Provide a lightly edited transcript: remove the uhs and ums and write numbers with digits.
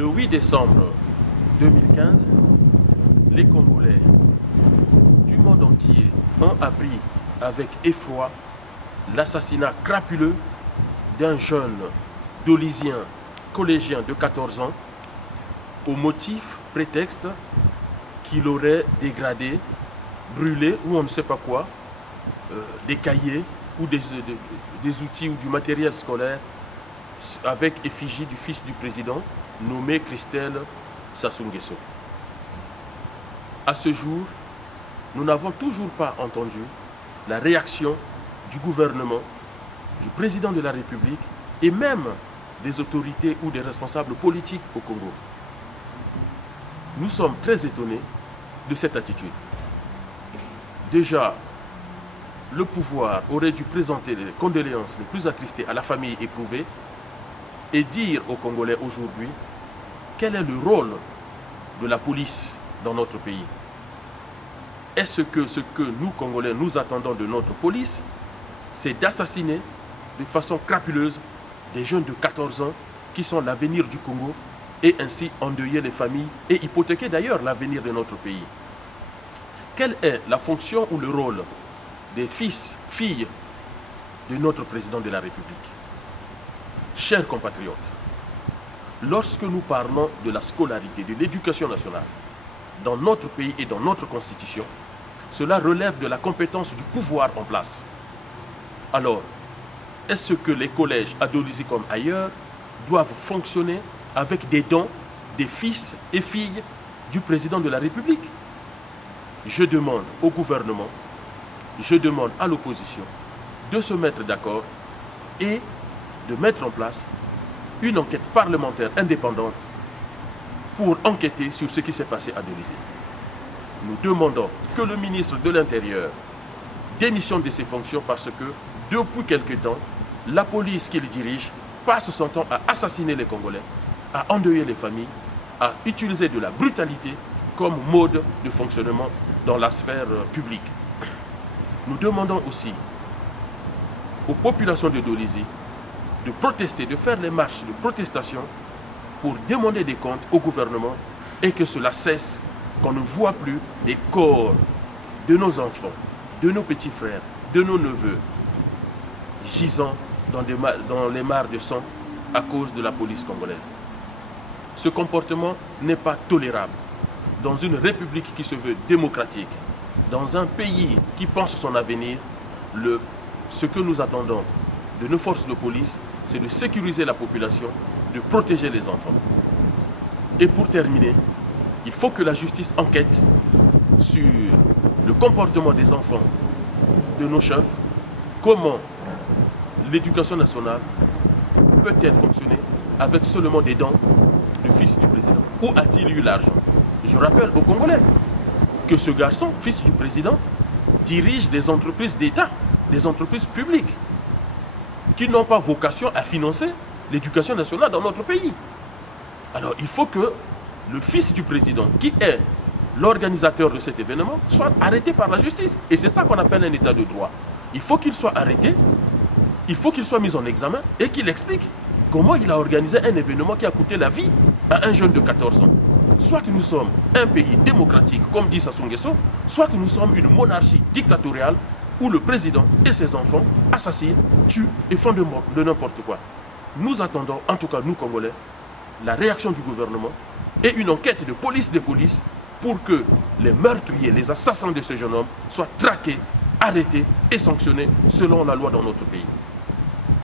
Le 8 décembre 2015, les Congolais du monde entier ont appris avec effroi l'assassinat crapuleux d'un jeune dolysien collégien de 14 ans au motif prétexte qu'il aurait dégradé, brûlé ou on ne sait pas quoi, des cahiers ou des outils ou du matériel scolaire avec effigie du fils du président nommé Christelle Sassou Nguesso. À ce jour, nous n'avons toujours pas entendu la réaction du gouvernement, du président de la République et même des autorités ou des responsables politiques au Congo. Nous sommes très étonnés de cette attitude. Déjà, le pouvoir aurait dû présenter les condoléances les plus attristées à la famille éprouvée et dire aux Congolais aujourd'hui quel est le rôle de la police dans notre pays. Est-ce que ce que nous, Congolais, nous attendons de notre police, c'est d'assassiner de façon crapuleuse des jeunes de 14 ans qui sont l'avenir du Congo et ainsi endeuiller les familles et hypothéquer d'ailleurs l'avenir de notre pays? Quelle est la fonction ou le rôle des fils, filles de notre président de la République? Chers compatriotes, lorsque nous parlons de la scolarité, de l'éducation nationale, dans notre pays et dans notre constitution, cela relève de la compétence du pouvoir en place. Alors, est-ce que les collèges à Dolisie comme ailleurs doivent fonctionner avec des dons des fils et filles du président de la République? Je demande au gouvernement, je demande à l'opposition de se mettre d'accord et de mettre en place une enquête parlementaire indépendante pour enquêter sur ce qui s'est passé à Dolisie. Nous demandons que le ministre de l'Intérieur démissionne de ses fonctions parce que depuis quelque temps, la police qu'il dirige passe son temps à assassiner les Congolais, à endeuiller les familles, à utiliser de la brutalité comme mode de fonctionnement dans la sphère publique. Nous demandons aussi aux populations de Dolisie de protester, de faire les marches de protestation pour demander des comptes au gouvernement et que cela cesse, qu'on ne voit plus des corps de nos enfants, de nos petits frères, de nos neveux, gisant dans les mares de sang à cause de la police congolaise. Ce comportement n'est pas tolérable dans une république qui se veut démocratique, dans un pays qui pense son avenir. Ce que nous attendons de nos forces de police, c'est de sécuriser la population, de protéger les enfants. Et pour terminer, il faut que la justice enquête sur le comportement des enfants de nos chefs, comment l'éducation nationale peut-elle fonctionner avec seulement des dons du fils du président? Où a-t-il eu l'argent? Je rappelle aux Congolais que ce garçon, fils du président, dirige des entreprises d'État, des entreprises publiques, qui n'ont pas vocation à financer l'éducation nationale dans notre pays. Alors il faut que le fils du président, qui est l'organisateur de cet événement, soit arrêté par la justice. Et c'est ça qu'on appelle un état de droit. Il faut qu'il soit arrêté, il faut qu'il soit mis en examen et qu'il explique comment il a organisé un événement qui a coûté la vie à un jeune de 14 ans. Soit nous sommes un pays démocratique, comme dit Sassou Nguesso, soit nous sommes une monarchie dictatoriale où le président et ses enfants assassinent, tuent et font de n'importe quoi. Nous attendons, en tout cas nous Congolais, la réaction du gouvernement et une enquête de police des polices pour que les meurtriers, les assassins de ce jeune homme soient traqués, arrêtés et sanctionnés selon la loi dans notre pays.